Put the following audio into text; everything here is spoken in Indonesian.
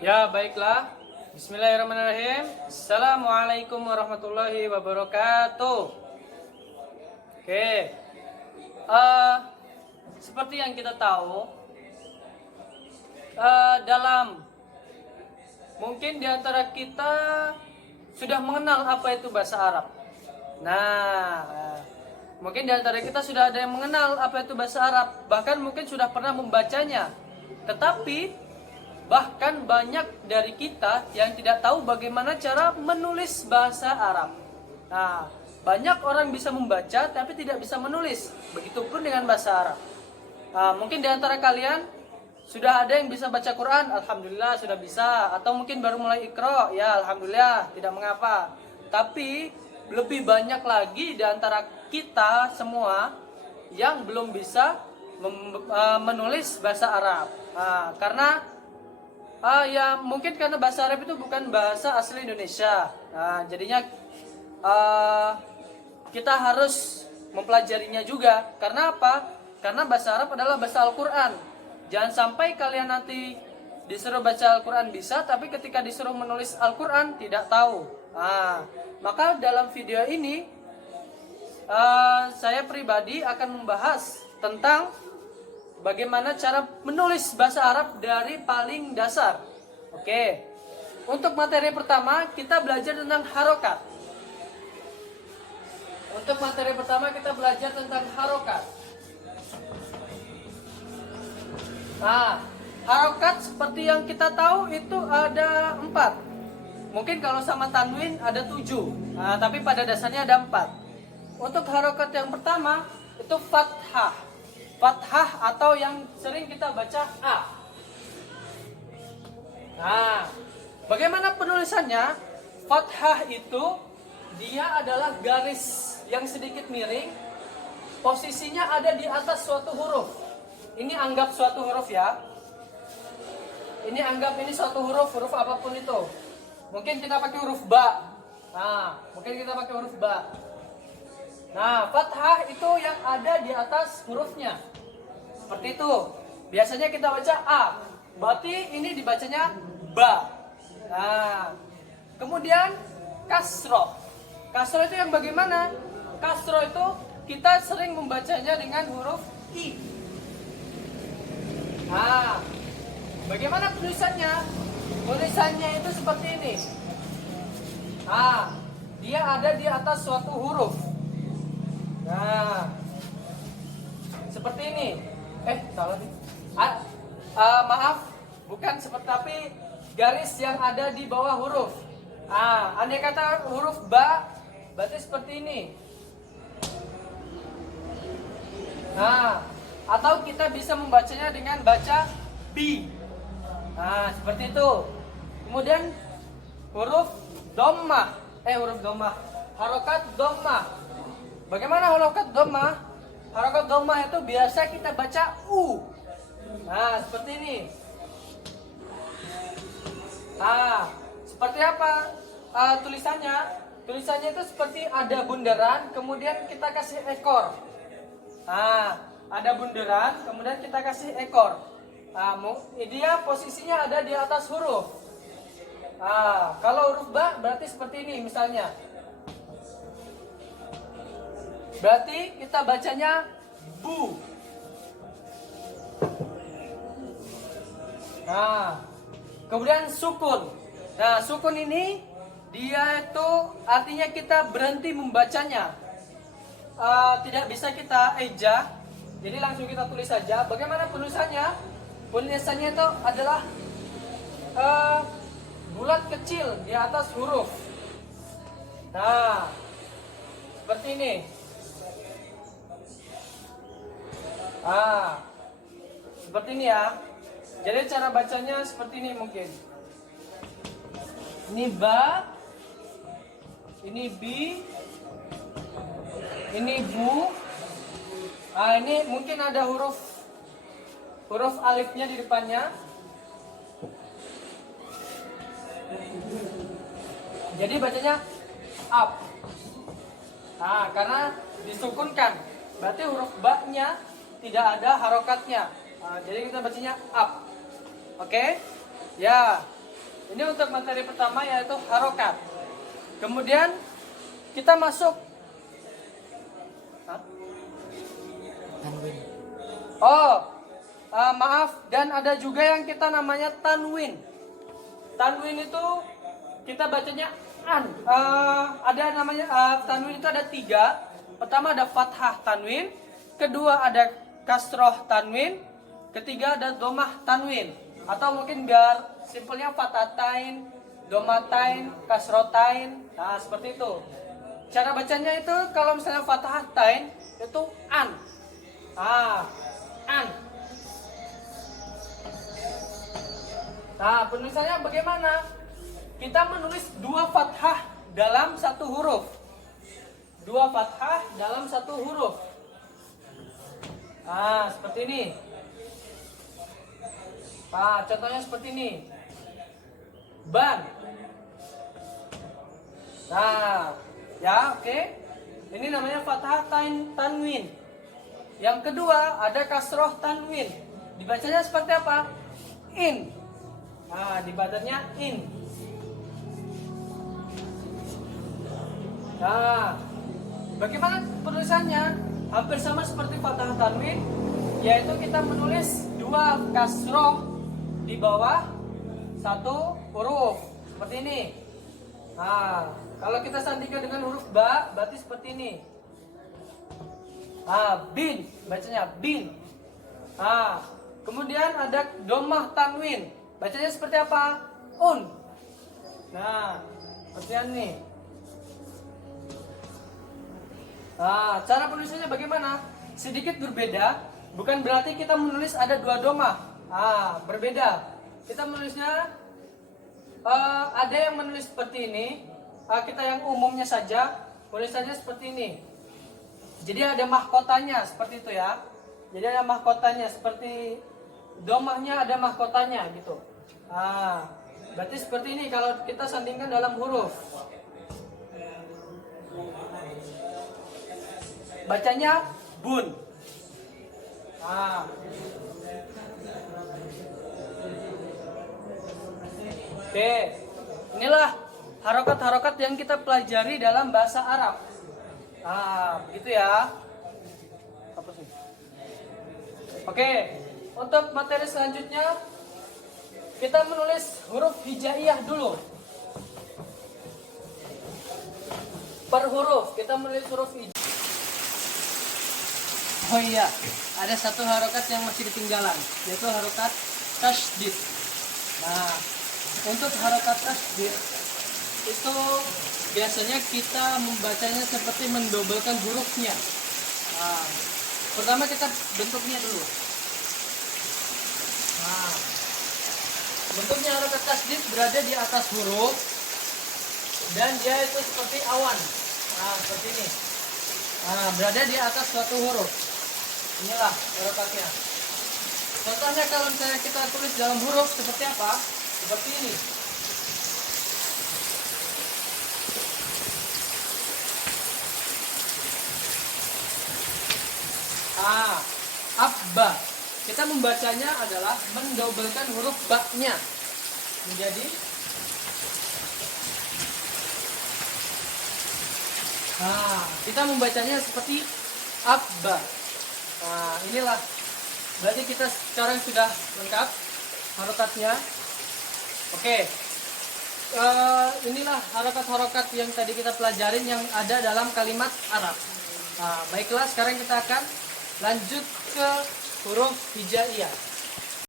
Ya, baiklah. Bismillahirrahmanirrahim. Assalamualaikum warahmatullahi wabarakatuh. Oke. Eh, Seperti yang kita tahu, dalam mungkin di antara kita sudah mengenal apa itu bahasa Arab. Nah, mungkin di antara kita sudah ada yang mengenal apa itu bahasa Arab, bahkan mungkin sudah pernah membacanya. Tetapi bahkan banyak dari kita yang tidak tahu bagaimana cara menulis bahasa Arab. Nah, banyak orang bisa membaca tapi tidak bisa menulis. Begitupun dengan bahasa Arab. Nah, mungkin di antara kalian sudah ada yang bisa baca Quran, alhamdulillah sudah bisa. Atau mungkin baru mulai Iqra, ya alhamdulillah, tidak mengapa. Tapi lebih banyak lagi di antara kita semua yang belum bisa menulis bahasa Arab. Nah, karena ya mungkin karena bahasa Arab itu bukan bahasa asli Indonesia. Nah, jadinya kita harus mempelajarinya juga. Karena apa? Karena bahasa Arab adalah bahasa Al-Quran. Jangan sampai kalian nanti disuruh baca Al-Quran bisa, tapi ketika disuruh menulis Al-Quran tidak tahu. Nah, maka dalam video ini saya pribadi akan membahas tentang bagaimana cara menulis bahasa Arab dari paling dasar. Oke. Untuk materi pertama kita belajar tentang harokat. Untuk materi pertama kita belajar tentang harokat. Nah, harokat seperti yang kita tahu itu ada 4. Mungkin kalau sama tanwin ada 7. Nah, tapi pada dasarnya ada 4. Untuk harokat yang pertama itu fathah. Fathah atau yang sering kita baca A. Nah, bagaimana penulisannya? Fathah itu dia adalah garis yang sedikit miring. Posisinya ada di atas suatu huruf. Ini anggap suatu huruf ya. Ini anggap ini suatu huruf apapun itu. Mungkin kita pakai huruf ba. Nah, mungkin kita pakai huruf ba. Nah, fathah itu yang ada di atas hurufnya. Seperti itu. Biasanya kita baca A. Berarti ini dibacanya ba. Nah, kemudian kasro. Kasro itu yang bagaimana? Kasro itu kita sering membacanya dengan huruf I. Nah, bagaimana tulisannya? Tulisannya itu seperti ini. Nah, dia ada di atas suatu huruf. Nah, seperti ini. Salah nih. Maaf, bukan seperti tapi garis yang ada di bawah huruf. Andai kata huruf ba, berarti seperti ini. Nah, atau kita bisa membacanya dengan baca bi. Nah, seperti itu. Kemudian huruf dhammah. Harokat dhammah. Bagaimana harokat dhammah? Harokat dhammah itu biasa kita baca U. Nah, seperti ini. Nah, seperti apa tulisannya? Tulisannya itu seperti ada bundaran, kemudian kita kasih ekor. Nah, ada bundaran, kemudian kita kasih ekor. Nah, dia posisinya ada di atas huruf. Nah, kalau huruf ba berarti seperti ini misalnya. Berarti kita bacanya bu. Nah, kemudian sukun. Nah, sukun ini dia itu artinya kita berhenti membacanya. Tidak bisa kita eja. Jadi langsung kita tulis saja. Bagaimana penulisannya? Penulisannya itu adalah bulat kecil di atas huruf. Nah, seperti ini. Seperti ini ya. Jadi cara bacanya seperti ini mungkin. Ini ba, ini bi, ini bu. Ini mungkin ada huruf alifnya di depannya. Jadi bacanya up. Karena disukunkan, berarti huruf ba-nya tidak ada harokatnya. Jadi kita bacanya up. Oke? Ya. Ini untuk materi pertama yaitu harokat. Kemudian kita masuk. Hah? Tanwin. Oh, maaf, dan ada juga yang kita namanya tanwin. Tanwin itu kita bacanya an. Ada namanya tanwin itu ada 3. Pertama ada fathah tanwin, kedua ada kasroh tanwin, ketiga ada domah tanwin. Atau mungkin biar simpelnya fatatain, domatain, kasrotain. Nah, seperti itu. Cara bacanya itu kalau misalnya fathah tain itu an. An. Nah, penulisannya bagaimana? Kita menulis 2 fathah dalam 1 huruf. 2 fathah dalam 1 huruf. Seperti ini. Contohnya seperti ini. Ban. Nah, ya oke. Ini namanya fathah tanwin. Yang kedua ada kasroh tanwin. Dibacanya seperti apa? In. Dibacanya in. Nah, bagaimana penulisannya? Hampir sama seperti fathah tanwin, yaitu kita menulis 2 kasroh di bawah 1 huruf seperti ini. Kalau kita sandingkan dengan huruf ba, berarti seperti ini. Bin, bacanya bin. Kemudian ada domah tanwin, bacanya seperti apa? Un. Nah, seperti ini. Cara penulisannya bagaimana? Sedikit berbeda, bukan berarti kita menulis ada 2 domah. Berbeda. Kita menulisnya ada yang menulis seperti ini. Kita yang umumnya saja tulisannya seperti ini. Jadi ada mahkotanya seperti itu ya. Jadi ada mahkotanya seperti domahnya ada mahkotanya gitu. Berarti seperti ini kalau kita sandingkan dalam huruf. Bacanya bun. Oke, inilah harokat-harokat yang kita pelajari dalam bahasa Arab. Begitu ya. Apa sih? Oke, untuk materi selanjutnya kita menulis huruf hijaiyah dulu. Per huruf kita menulis huruf hijaiyah. Oh iya, ada 1 harokat yang masih ketinggalan, yaitu harokat tasydid. Nah, untuk harokat tasydid itu biasanya kita membacanya seperti mendobelkan hurufnya. Pertama kita bentuknya dulu. Bentuknya harokat tasydid berada di atas huruf dan dia itu seperti awan. Seperti ini. Berada di atas suatu huruf. Inilah harokatnya. Contohnya kalau misalnya kita tulis dalam huruf seperti apa? Seperti ini. Abba. Kita membacanya adalah mendobelkan huruf ba-nya menjadi kita membacanya seperti abba. Inilah. Berarti kita sekarang sudah lengkap harokatnya. Oke. Inilah harokat-harokat yang tadi kita pelajarin yang ada dalam kalimat Arab. Baiklah, sekarang kita akan lanjut ke huruf hijaiyah.